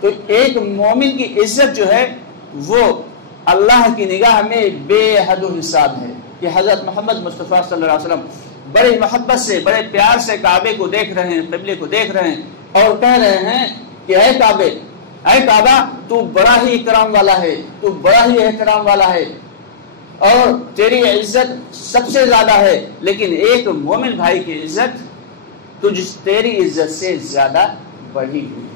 تو ایک مومن کی عزت جو ہے وہ اللہ کی نگاہ میں بے حد و حساب ہے. کہ حضرت محمد مصطفیٰ صلی اللہ علیہ وسلم بڑی محبت سے بڑے پیار سے کعبے کو دیکھ رہے ہیں, قبلے کو دیکھ رہے ہیں اور کہہ رہے ہیں کہ اے کعبے, اے کعبہ تو بڑا ہی اکرام والا ہے, تو بڑا ہی احترام والا ہے اور تیری عزت سب سے زیادہ ہے, لیکن ایک مومن بھائی کی عزت تیری عزت سے زیادہ بڑھی ہوئی.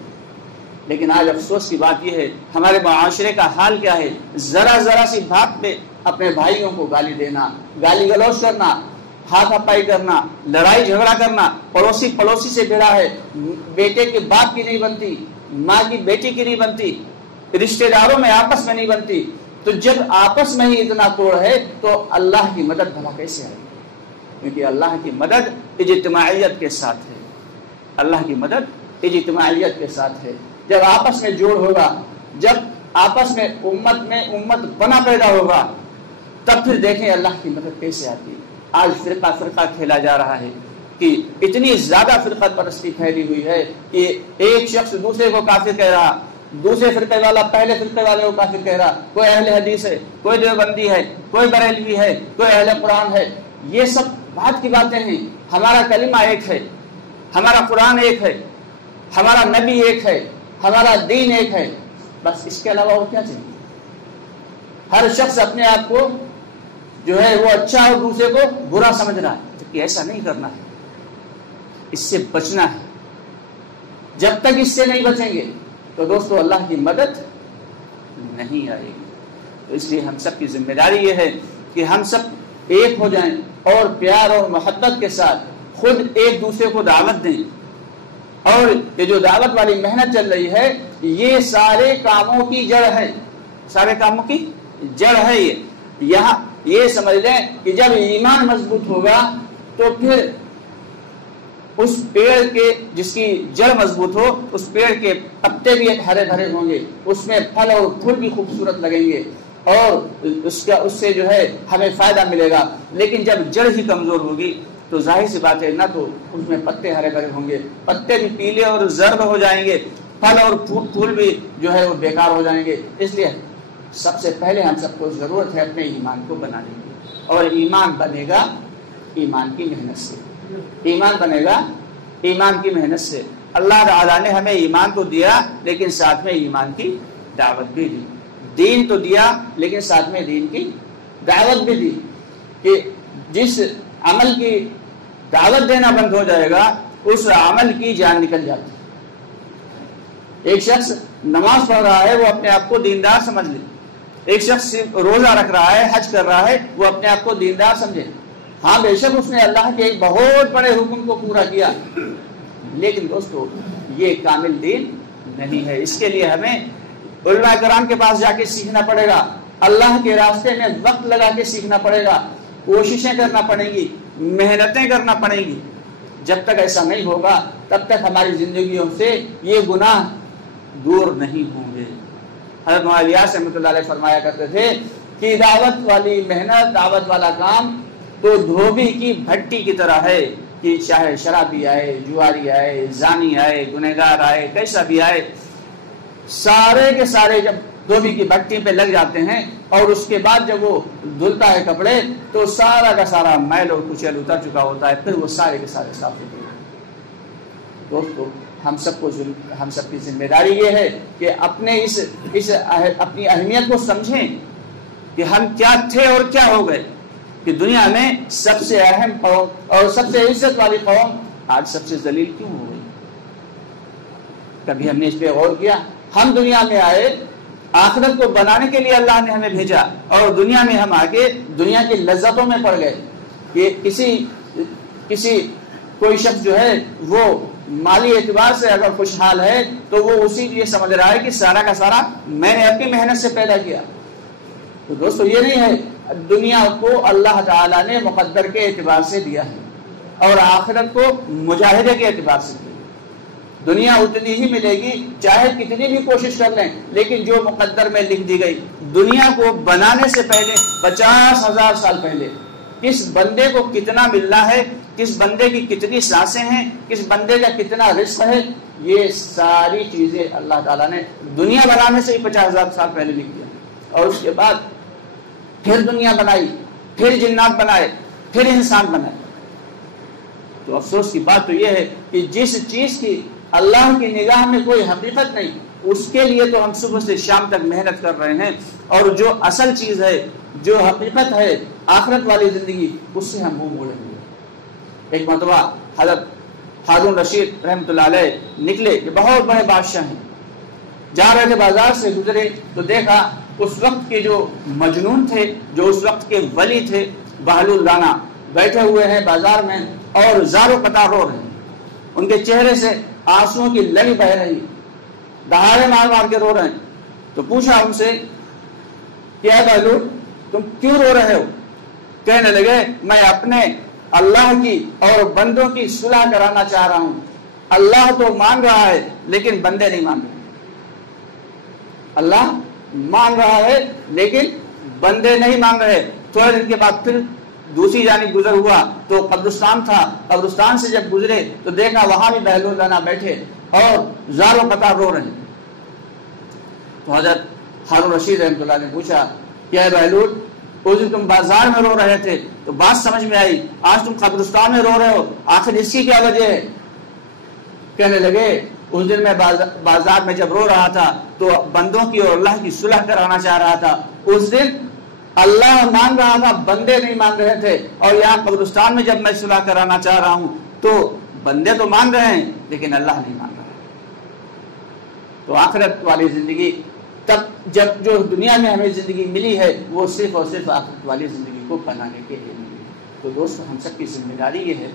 لیکن آج افسوس کی بات یہ ہے ہمارے معاشرے کا حال کیا ہے, ذرا ذرا سی بات پہ اپنے بھائیوں کو گالی دینا, گالی گلوچ کرنا, ہاتھ ہپائی کرنا, لڑائی جھگڑا کرنا. پڑوسی سے بھیڑا ہے, بیٹے کے باپ کی نہیں بنتی, ماں کی بیٹی کی نہیں بنتی, رشتہ داروں میں آپس میں نہیں بنتی. تو جب آپس میں ہی اتنا توڑ ہے تو اللہ کی مدد بھلا کیسے آئے گی؟ کیونکہ اللہ کی مدد اجتماعیت کے ساتھ ہے. اللہ کی مدد اجتماعیت کے ساتھ ہے. جب آپس میں جوڑ ہوگا, جب آپس میں امت بنا پیدا ہوگا, تب پھر دیکھیں اللہ کی مدد کیسے آتی ہے. آج فرقہ فرقہ کھیلا جا رہا ہے کہ اتنی زیادہ فرقہ پرستی پھیلی ہوئی ہے کہ ایک شخص دوسرے کو کافر کہہ رہا, دوسرے فرقے والا پہلے فرقے والے کو کافر کہہ رہا. کوئی اہل حدیث ہے, کوئی دیوبندی ہے, کوئی بریلوی ہے, کوئی اہل قرآن ہے. یہ سب بات کی باتیں ہیں. ہمارا کلمہ ایک ہے, ہمارا قرآن ایک ہے, ہمارا نبی ایک ہے, ہمارا دین ایک ہے. بس اس کے علاوہ وہ کیا چاہیے؟ ہر شخص اپنے آپ کو جو ہے وہ اچھا اور دوسرے کو برا سمجھ رہا ہے. جبکہ ایسا نہیں کرنا ہے, اس سے بچنا ہے. جب تک اس سے نہیں بچیں گے تو دوستو اللہ کی مدد نہیں آئے گی. تو اس لیے ہم سب کی ذمہ داری یہ ہے کہ ہم سب ایک ہو جائیں اور پیار اور محبت کے ساتھ خود ایک دوسرے کو دعوت دیں. اور یہ جو دعوت والی محنت چل رہی ہے یہ سارے کاموں کی جڑ ہے, سارے کاموں کی جڑ ہے. یہاں یہ سمجھ لیں کہ جب ایمان مضبوط ہوگا تو پھر اس پیڑ کے جس کی جڑ مضبوط ہو اس پیڑ کے پتے بھی ہرے بھرے ہوں گے, اس میں پھل اور پھول بھی خوبصورت لگیں گے اور اس سے جو ہے ہمیں فائدہ ملے گا. لیکن جب جڑ ہی کمزور ہوگی تو ظاہر سی بات ہے نہ تو اس میں پتے ہرے بھرے ہوں گے, پتے بھی پیلے اور زرد ہو جائیں گے, پھل اور پھول بھی جو ہے وہ بیکار ہو جائیں گے. اس لیے سب سے پہلے ہم سب کو ضرورت ہے اپنے ایمان کو بنانے کی, اور ایمان بنے گا ایمان کی محنت سے. ایمان بنے گا ایمان کی محنت سے. اللہ تعالیٰ نے ہمیں ایمان تو دیا لیکن ساتھ میں ایمان کی دعوت بھی دی. دین تو دیا لیکن ساتھ میں دین کی دعوت بھی دی کہ جس عمل کی دعوت دینا بند ہو جائے گا اس عمل کی جان نکل جاتی ہے. ایک شخص نماز پڑھ رہا ہے وہ اپنے آپ کو دیندار سمجھ لے, ایک شخص روزہ رکھ رہا ہے, حج کر رہا ہے, وہ اپنے آپ کو دیندار سمجھے. ہاں بے شک اس نے اللہ کے ایک بہت بڑے حکم کو پورا کیا, لیکن دوستو یہ کامل دین نہیں ہے. اس کے لیے ہمیں علماء کرام کے پاس جا کے سیکھنا پڑے گا, اللہ کے راستے میں وقت لگا کے سیکھنا پڑے گا, کوششیں کرنا پڑیں گی, محنتیں کرنا پڑیں گی. جب تک ایسا نہیں ہوگا تب تک ہماری زندگیوں سے یہ گناہ دور نہیں ہوں گے. حضرت مولانا الیاس رحمۃ اللہ علیہ فرمایا کرتے تھے کہ دعوت والی محنت, دعوت والا کام تو دھوبی کی بھٹی کی طرح ہے کہ چاہے شرابی آئے, جواری آئے, زانی آئے, گنہگار آئے, کیسا بھی آئے, سارے کے سارے جب دھوبی کی بھٹی پہ لگ جاتے ہیں اور اس کے بعد جب وہ دھلتا ہے کپڑے تو سارا کا سارا میل اور کچیل اتر چکا ہوتا ہے, پھر وہ سارے کے سارے صاف ہوتے ہیں. دوستو ہم سب کی ذمہ داری یہ ہے کہ اپنے اپنی اہمیت کو سمجھیں کہ ہم کیا تھے اور کیا ہو گئے. کہ دنیا میں سب سے اہم قوم اور سب سے عزت والی قوم آج سب سے ذلیل کیوں ہو گئی؟ کبھی ہم نے اس پہ غور کیا؟ ہم دنیا میں آئے, آخرت کو بنانے کے لیے اللہ نے ہمیں بھیجا, اور دنیا میں ہم آگے دنیا کی لذتوں میں پڑ گئے. کہ کوئی شخص جو ہے وہ مالی اعتبار سے اگر خوشحال ہے تو وہ اسی لیے سمجھ رہا ہے کہ سارا کا سارا میں نے اپنی محنت سے پیدا کیا. تو دوستو یہ نہیں ہے, دنیا کو اللہ تعالیٰ نے مقدر کے اعتبار سے دیا ہے اور آخرت کو مجاہدے کے اعتبار سے دیا. دنیا اتنی ہی ملے گی چاہے کتنی بھی کوشش کر لیں, لیکن جو مقدر میں لکھ دی گئی. دنیا کو بنانے سے پہلے 50,000 سال پہلے کس بندے کو کتنا ملنا ہے, کس بندے کی کتنی سانسیں ہیں، کس بندے کا کتنا رزق ہے، یہ ساری چیزیں اللہ تعالیٰ نے دنیا بنانے سے ہی 50,000 سال پہلے لکھ دیا، اور اس کے بعد پھر دنیا بنائی، پھر جنات بنائے، پھر انسان بنائے۔ تو افسوس کی بات تو یہ ہے کہ جس چیز کی اللہ کی نگاہ میں کوئی حقیقت نہیں، اس کے لیے تو ہم صبح سے شام تک محنت کر رہے ہیں، اور جو اصل چیز ہے، جو حقیقت ہے آخرت والی زندگی، اس سے ہم منہ موڑے ہوئے۔ ایک مرتبہ حضرت ہارون رشید رحمۃ اللہ علیہ نکلے، کہ بہت بڑے بادشاہ ہیں، جا رہے تھے، بازار سے گزرے تو دیکھا اس وقت کے جو مجنون تھے، جو اس وقت کے ولی تھے، بہلول رانا، بیٹھے ہوئے ہیں بازار میں اور زاروں قطار رو رہے ہیں، ان کے چہرے سے آنسوؤں کی لڑی بہ رہی، دہاڑے مار مار کے رو رہے ہیں۔ تو پوچھا ان سے، کیا بہلول تم کیوں رو رہے ہو؟ کہنے لگے، میں اپنے اللہ کی اور بندوں کی صلح کرانا چاہ رہا ہوں۔ اللہ تو مان رہا ہے لیکن بندے نہیں مان رہے، اللہ مان رہا ہے لیکن بندے نہیں مان رہے۔ تھوڑے دن کے بعد پھر دوسری جانب گزر ہوا تو قبرستان تھا، قبرستان سے جب گزرے تو دیکھا وہاں بھی بہلول رانا بیٹھے اور زاروں قطار رو رہے ہیں۔ تو حضرت ہارون رشید رحمۃ اللہ نے پوچھا، کیا ہے بہلول، اس دن تم بازار میں رو رہے تھے تو بات سمجھ میں آئی، آج تم قبرستان میں رو رہے ہو، آخر اس کی کیا وجہ ہے؟ کہنے لگے، اس دن میں بازار میں جب رو رہا تھا تو بندوں کی اور اللہ کی صلح کرانا چاہ رہا تھا، اس دن اللہ مان رہا تھا، بندے نہیں مان رہے تھے، اور یہاں قبرستان میں جب میں صلح کرانا چاہ رہا ہوں تو بندے تو مان رہے ہیں لیکن اللہ نہیں مان رہا۔ تو آخرت والی زندگی تب جب جو دنیا میں ہمیں زندگی ملی ہے وہ صرف اور صرف آخرت والی زندگی کو بنانے کے لیے ملی ہے۔ تو دوستو، ہم سب کی ذمہ داری یہ ہے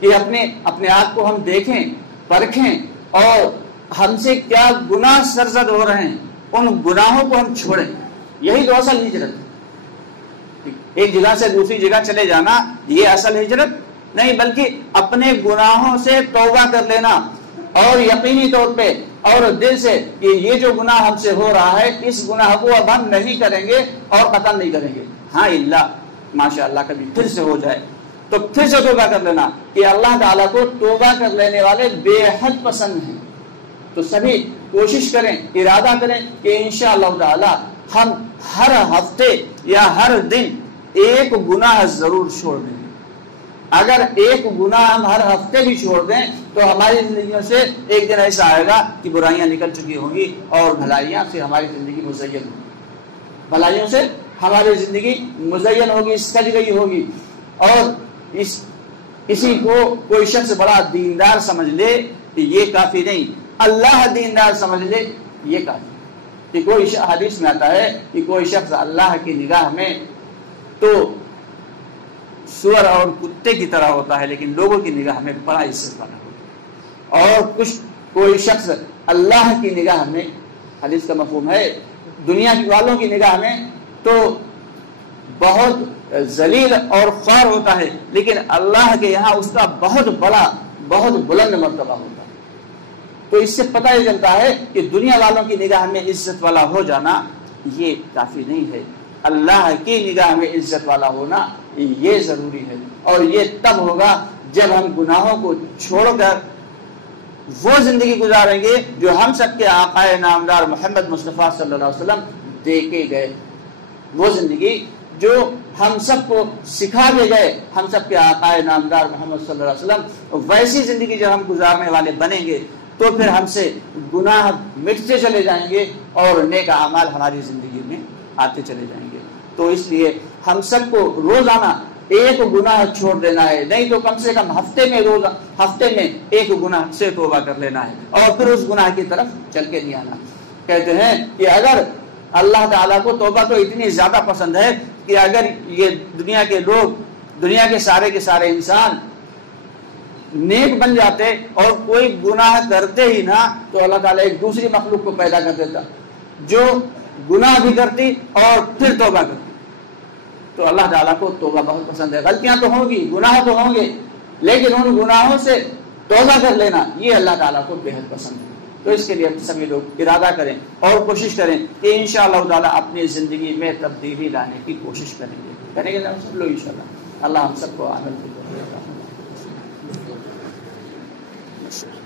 کہ اپنے آپ کو ہم دیکھیں، پرکھیں، اور ہم سے کیا گناہ سرزد ہو رہے ہیں، ان گناہوں کو ہم چھوڑیں۔ یہی تو اصل ہجرت ہے۔ ایک جگہ سے دوسری جگہ چلے جانا یہ اصل ہجرت نہیں، بلکہ اپنے گناہوں سے توبہ کر لینا، اور یقینی طور پہ اور دل سے کہ یہ جو گناہ ہم سے ہو رہا ہے، اس گناہ کو اب ہم نہیں کریں گے اور قتل نہیں کریں گے۔ ہاں اللہ ماشاء اللہ کبھی پھر سے ہو جائے تو پھر سے توبہ کر لینا، کہ اللہ تعالیٰ کو توبہ کر لینے والے بے حد پسند ہیں۔ تو سبھی کوشش کریں، ارادہ کریں کہ انشاءاللہ تعالیٰ ہم ہر ہفتے یا ہر دن ایک گناہ ضرور چھوڑ دیں۔ اگر ایک گناہ ہم ہر ہفتے بھی چھوڑ دیں تو ہماری زندگیوں سے ایک دن ایسا آئے گا کہ برائیاں نکل چکی ہوں گی اور بھلائیاں سے ہماری زندگی مزین ہوگی، بھلائیوں سے ہماری زندگی مزین ہوگی، سج گئی ہوگی۔ اور اسی کو کوئی شخص بڑا دیندار سمجھ لے کہ یہ کافی نہیں، اللہ دیندار سمجھ لے یہ کافی۔ کہ کوئی حدیث میں آتا ہے کہ کوئی شخص اللہ کی نگاہ میں تو سور اور کتے کی طرح ہوتا ہے لیکن لوگوں کی نگاہ میں بڑا عزت والا ہوتا ہے، اور کوئی شخص اللہ کی نگاہ میں، حدیث کا مفہوم ہے، دنیا والوں کی نگاہ میں تو بہت ذلیل اور خوار ہوتا ہے لیکن اللہ کے یہاں اس کا بہت بڑا، بہت بلند مرتبہ ہوتا ہے۔ تو اس سے پتہ یہ چلتا ہے کہ دنیا والوں کی نگاہ میں عزت والا ہو جانا یہ کافی نہیں ہے، اللہ کی نگاہ میں عزت والا ہونا یہ ضروری ہے، اور یہ تب ہوگا جب ہم گناہوں کو چھوڑ کر وہ زندگی گزاریں گے جو ہم سب کے آقا نامدار محمد مصطفیٰ صلی اللہ علیہ وسلم دے کے گئے، وہ زندگی جو ہم سب کو سکھا کے گئے ہم سب کے آقا نامدار محمد صلی اللہ علیہ وسلم۔ ویسی زندگی جب ہم گزارنے والے بنیں گے تو پھر ہم سے گناہ مٹتے چلے جائیں گے اور نیک اعمال ہماری زندگی میں آتے چلے جائیں گے۔ تو اس لیے ہم سب کو روزانہ ایک گناہ چھوڑ دینا ہے، نہیں تو کم سے کم ہفتے میں ایک گناہ سے توبہ کر لینا ہے، اور پھر اس گناہ کی طرف چل کے نہیں آنا۔ کہتے ہیں کہ اگر اللہ تعالیٰ کو توبہ تو اتنی زیادہ پسند ہے کہ اگر یہ دنیا کے لوگ، دنیا کے سارے انسان نیک بن جاتے اور کوئی گناہ کرتے ہی نہ تو اللہ تعالیٰ ایک دوسری مخلوق کو پیدا کر دیتا جو گناہ بھی کرتی اور پھر توبہ کرتی۔ تو اللہ تعالیٰ کو توبہ بہت پسند ہے۔ غلطیاں تو ہوں گی، گناہ تو ہوں گے، لیکن ان گناہوں سے توبہ کر لینا یہ اللہ تعالیٰ کو بے حد پسند ہے۔ تو اس کے لیے سبھی لوگ ارادہ کریں اور کوشش کریں کہ انشاءاللہ تعالیٰ اپنی زندگی میں تبدیلی لانے کی کوشش کریں گے سب لوگ انشاءاللہ۔ اللہ ہم سب کو عمل کی توفیق عطا فرمائے۔ شیخ.